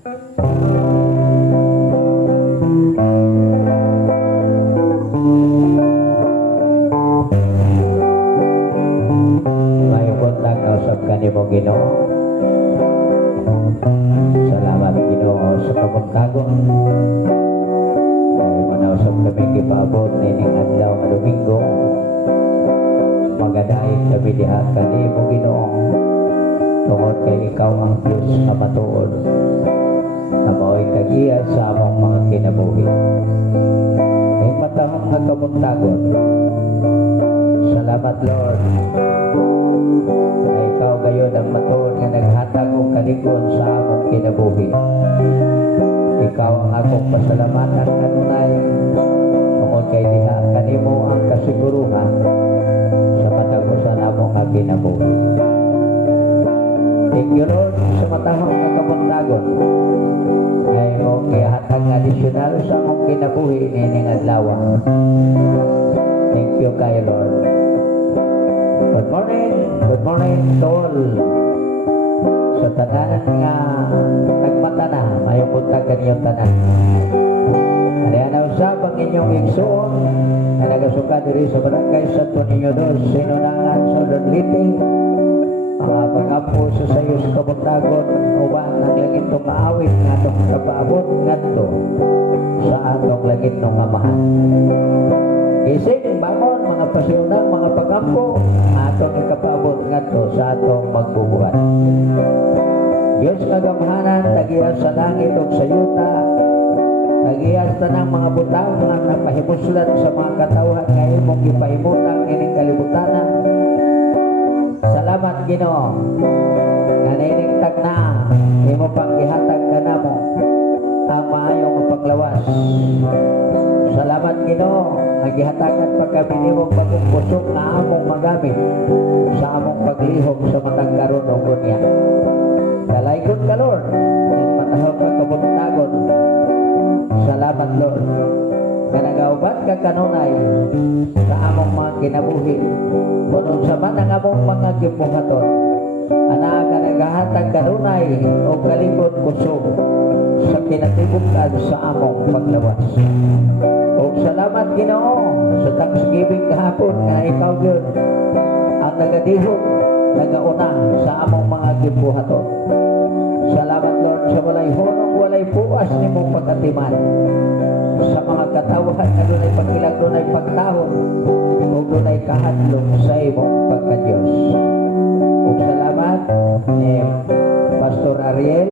Kanimo Ginoo. Salamat Ginoo sa pagpuntagon. Ay manausap kami gipaabot nining adlaw nga Domingo. Magadayon kami diha kanimo Ginoo. Tungod kay ikaw ang Diyos nga matuod. Na mao'y kagiya sa among mga kinabuhi. Ay matahong nga kapuntagon. Salamat Lord. Ikaw gayon ang matuod nga naghatag og kalig-on sa among kinabuhi. Ikaw ang akong pasalamatan kanunay tungod kay diha kanimo ang kasiguruhan sa patagusan among nga kinabuhi. Thank you Lord sa matahong nga kabuntagon ay mo gihatag nga adisyonal sa among kinabuhi nining adlaw. Thank you kay Lord. Good morning to all. Sa tanan nga nagmata na, mayong buntag kanyang tanan. Ano usab ang inyong igsoon na nagasuka diri sa barangay Santo Niño 2, Sinunangan, Southern Leyte. Mga pag-apo sa sayo sa kabuntagon, uban ang langit ng maawit nga itong kapaabot nga ito sa atong langit ng mamahan. Ising bangon mga pasiunang mga pag-ampo atong ikapaabot ngadto sa atong magbubuhat. Diyos kagamhanan tagiyas sa langit ug sa yuta, tagiyas tanang mga butang nga napahimuslan sa mga katawhan nga imong gipahimutang ining kalibutan. Salamat Ginoo nga nining tagna imo pang gihatag kanamo ang maayong mapaglawas. Salamat Ginoo nagihatagan pa kami nimong pagpusok na among magamit sa among paglihok sa matang karon o kunya. Dalaykon ka Lord at matahog ka kabuntagon. Salamat Lord nga nagaubat ka kanunay sa among mga kinabuhi kuno sa man ang among mga gibuhaton. Ana ka nagahatag kanunay o kalikod kusog sa kinatibukad sa among paglawas. O salamat Ginoo sa Thanksgiving kahapon nga ikaw yun ang nagadihok, nagauna sa among mga gibuhaton. Salamat Lord sa walay hunong, walay puas ni mong pagkatiman sa mga katawhan na dunay pagkilag, dunay pagtahon o dunay kahadlong sa imong pagkadiyos. O salamat ni Pastor Ariel.